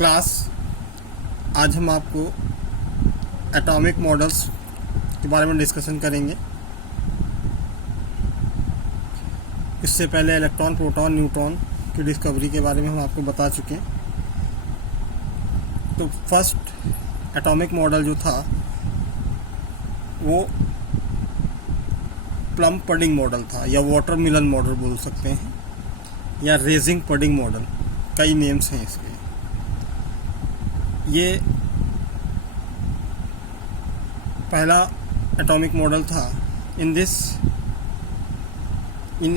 Class आज हम आपको एटॉमिक मॉडल्स के बारे में डिस्कशन करेंगे। इससे पहले इलेक्ट्रॉन, प्रोटॉन, न्यूट्रॉन की डिस्कवरी के बारे में हम आपको बता चुके हैं। तो फर्स्ट एटॉमिक मॉडल जो था वो प्लम पडिंग मॉडल था, या वाटरमेलन मॉडल बोल सकते हैं, या रेजिंग पडिंग मॉडल, कई नेम्स हैं इसके। ये पहला एटॉमिक मॉडल था। In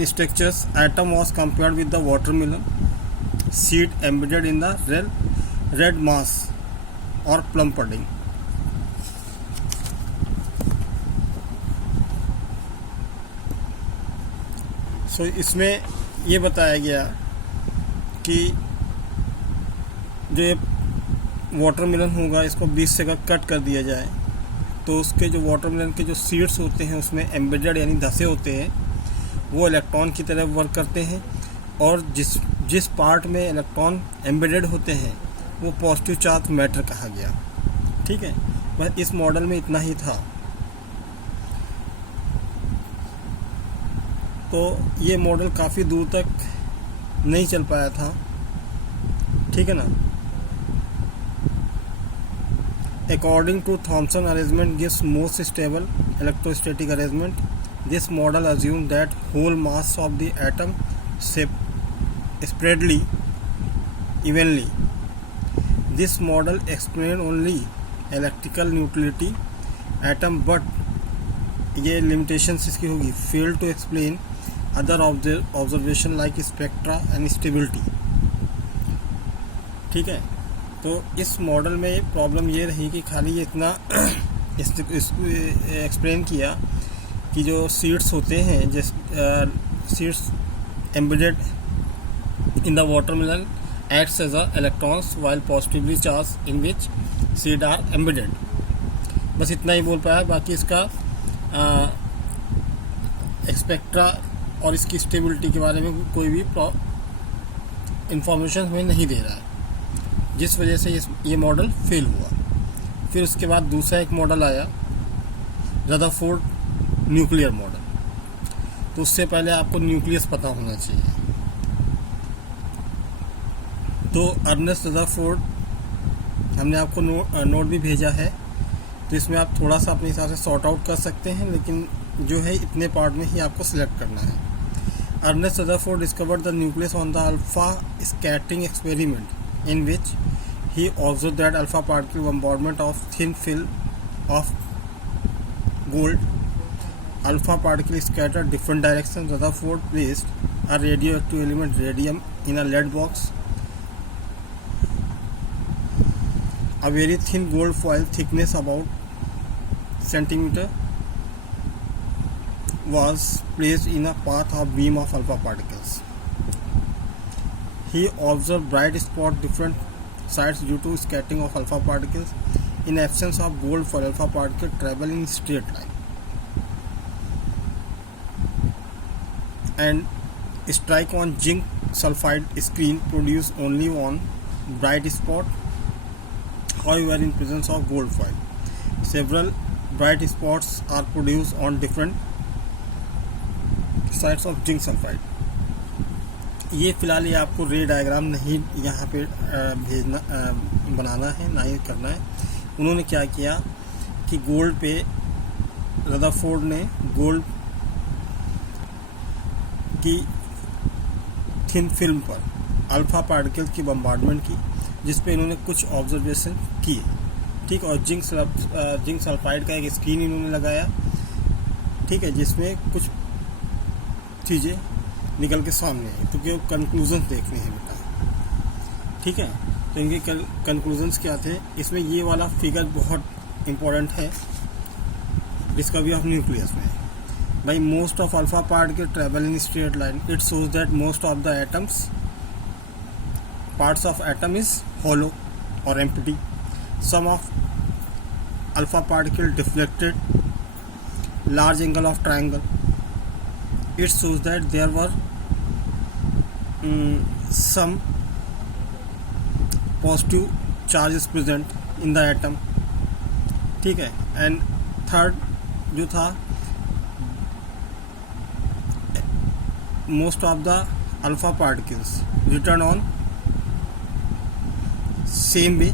structures atom was compared with the watermelon seed embedded in the red mass or plum pudding. So इसमें ये बताया गया कि जो ये वाटरमेलन होगा इसको बीच से कट कर दिया जाए तो उसके जो वाटरमेलन के जो सीड्स होते हैं उसमें एम्बेडेड यानी धसे होते हैं, वो इलेक्ट्रॉन की तरह वर्क करते हैं, और जिस पार्ट में इलेक्ट्रॉन एम्बेडेड होते हैं वो पॉजिटिव चार्ज मैटर कहा गया। ठीक है, बस इस मॉडल में इतना ही था। तो ये मॉडल काफ़ी दूर तक नहीं चल पाया था। ठीक है ना। According to Thomson arrangement gives most stable electrostatic arrangement. This model assumes that whole mass of the atom spreadly evenly. This model explains only electrical neutrality atom, but ये limitations इसकी होगी fail to explain other observation like spectra and stability. ठीक है। तो इस model में problem ये रही कि खाली ये इतना एक्सप्लेन किया कि जो सीड्स होते हैं, जिस seeds embedded in the watermelon acts as a electrons while positively charge in which seed are embedded. बस इतना ही बोल पाया। बाकी इसका स्पेक्ट्रा और इसकी स्टेबिलिटी के बारे में कोई भी इंफॉर्मेशन हमें नहीं दे रहा है, जिस वजह से ये मॉडल फेल हुआ। फिर उसके बाद दूसरा एक मॉडल आया, रदरफोर्ड न्यूक्लियर मॉडल। तो उससे पहले आपको न्यूक्लियस पता होना चाहिए। तो अर्नेस्ट रदरफोर्ड हमने आपको नोट भी भेजा है, तो इसमें आप थोड़ा सा अपने हिसाब से सॉर्ट आउट कर सकते हैं, लेकिन जो है इतने पार्ट में ही आपको सिलेक्ट करना है। Ernest Rutherford discovered the nucleus on the alpha scattering experiment in which he observed that alpha particle bombardment of thin film of gold. Alpha particle scattered different directions. Rutherford placed a radioactive element radium in a lead box. A very thin gold foil thickness about centimeter was placed in a path of beam of alpha particles. He observed bright spot different sides due to scattering of alpha particles. In absence of gold foil, alpha particle travel in straight line and strike on zinc sulfide screen produce only one bright spot. However, in presence of gold foil, several bright spots are produced on different sides of zinc sulfide. ये फ़िलहाल ये आपको रे diagram नहीं यहाँ पे बनाना है, ना ही करना है। उन्होंने क्या किया कि गोल्ड पे रदरफोर्ड ने गोल्ड की थिन फिल्म पर अल्फ़ा पार्टिकल की बम्बार्डमेंट की, जिस पे इन्होंने कुछ ऑब्जर्वेशन किए। ठीक, और जिंक सल्फाइड का एक स्क्रीन इन्होंने लगाया। ठीक है, जिसमें कुछ चीज़ें निकल के सामने है, क्योंकि कंक्लूजन देखने हैं बेटा। ठीक है, तो इनके कंक्लूजन्स क्या थे, इसमें ये वाला फिगर बहुत इम्पोर्टेंट है डिस्कवरी ऑफ न्यूक्लियस में। भाई, most of alpha particle travel in straight line. It shows that most of the atoms parts of atom is hollow or empty. Some of alpha particle deflected large angle of triangle. It shows that there were some positive charge is present in the atom, ठीक है। And third जो था, most of the alpha particles return on same way,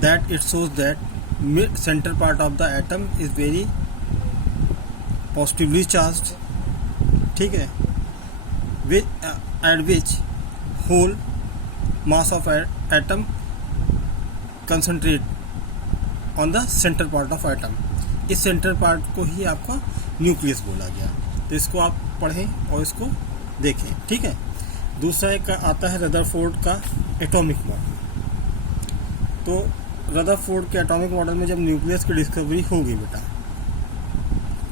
that it shows that mid center part of the atom is very positively charged, ठीक है, at which whole mass of atom concentrate on the center part of atom। इस centre part को ही आपका nucleus बोला गया। तो इसको आप पढ़ें और इसको देखें, ठीक है। दूसरा एक आता है रदरफोर्ड का एटॉमिक मॉडल। तो रदरफोर्ड के एटॉमिक मॉडल में जब न्यूक्लियस की डिस्कवरी होगी बेटा,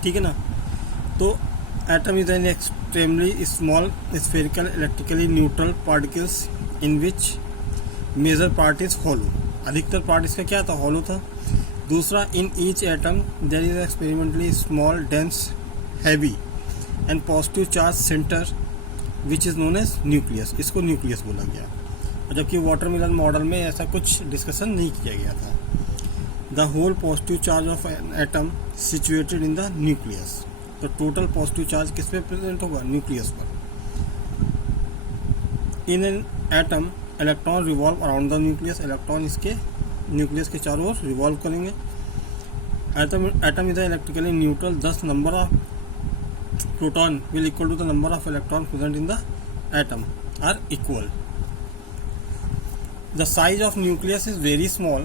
ठीक है ना, तो atom is an extremely small spherical electrically neutral particles in which major part is hollow. अधिकतर पार्ट इसका क्या था, हॉलो था। दूसरा, in each atom there is experimentally small dense heavy and positive charge centre which is known as nucleus. इसको nucleus बोला गया, जबकि वाटरमेलन मॉडल में ऐसा कुछ डिस्कशन नहीं किया गया था। The whole positive charge of an atom situated in the nucleus. तो टोटल पॉजिटिव चार्ज किस पे प्रेजेंट होगा, न्यूक्लियस पर। In an atom electron revolve around the nucleus. Electron इसके न्यूक्लियस के चारों ओर रिवॉल्व करेंगे। Atom is electrically neutral, thus number of proton will equal to the number of electron present in the atom are equal. The size of nucleus is very small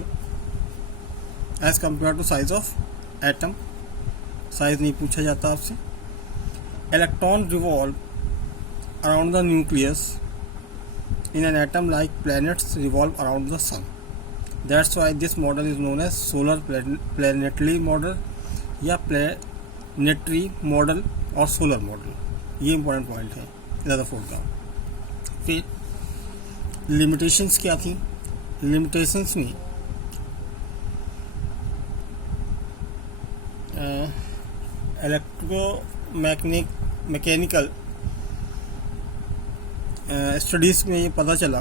as compared to size of atom। Size नहीं पूछा जाता आपसे। Electron revolve around the nucleus in an atom like planets revolve around the sun। That's why this model is known as solar planetary model या planetary model और solar model। ये important point है Rutherford का। फिर limitations क्या थी, limitations में mechanical studies में ये पता चला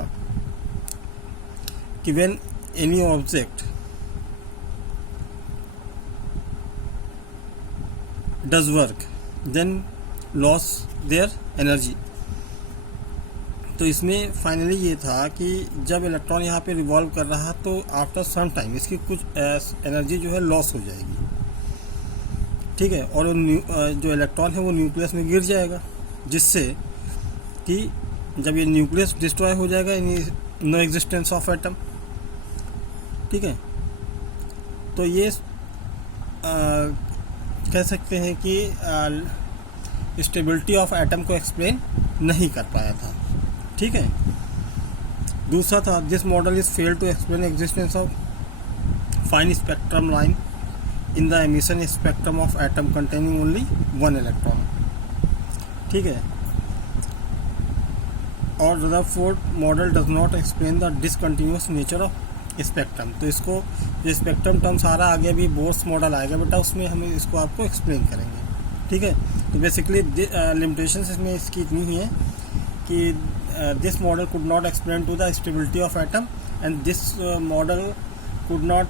कि when any object does work then loss their energy. तो इसमें फाइनली ये था कि जब इलेक्ट्रॉन यहाँ पे रिवॉल्व कर रहा तो आफ्टर सम टाइम इसकी कुछ एनर्जी जो है लॉस हो जाएगी, ठीक है, और जो इलेक्ट्रॉन है वो न्यूक्लियस में गिर जाएगा, जिससे कि जब ये न्यूक्लियस डिस्ट्रॉय हो जाएगा, नो एग्जिस्टेंस ऑफ एटम, ठीक है। तो ये कह सकते हैं कि स्टेबिलिटी ऑफ एटम को एक्सप्लेन नहीं कर पाया था, ठीक है। दूसरा था, this model is fail to explain existence of fine spectrum line in the emission spectrum of atom containing only one electron, ठीक है। और Rutherford model does not explain the discontinuous nature of spectrum. तो इसको जो spectrum term सारा आगे भी Bohr's model आएगा बेटा, उसमें हम इसको आपको एक्सप्लेन करेंगे, ठीक है। तो बेसिकली लिमिटेशंस इसमें इसकी इतनी ही है कि this model could not explain to the stability of atom and this model could not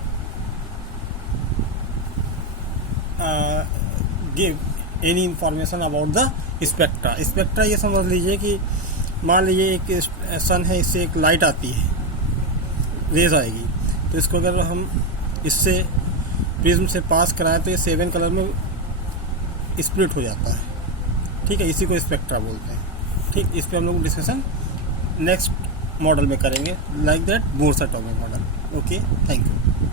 give any information about the spectra। Spectra ये समझ लीजिए कि मान लीजिए एक सन है, इससे एक लाइट आती है, रेज आएगी, तो इसको अगर हम इससे प्रिज्म से पास कराएं तो ये 7 कलर में स्प्लिट हो जाता है, ठीक है। इसी को स्पेक्ट्रा बोलते हैं, ठीक। इस पे हम लोग डिस्कशन नेक्स्ट मॉडल में करेंगे, like that Bohr's atomic model. Okay, thank you.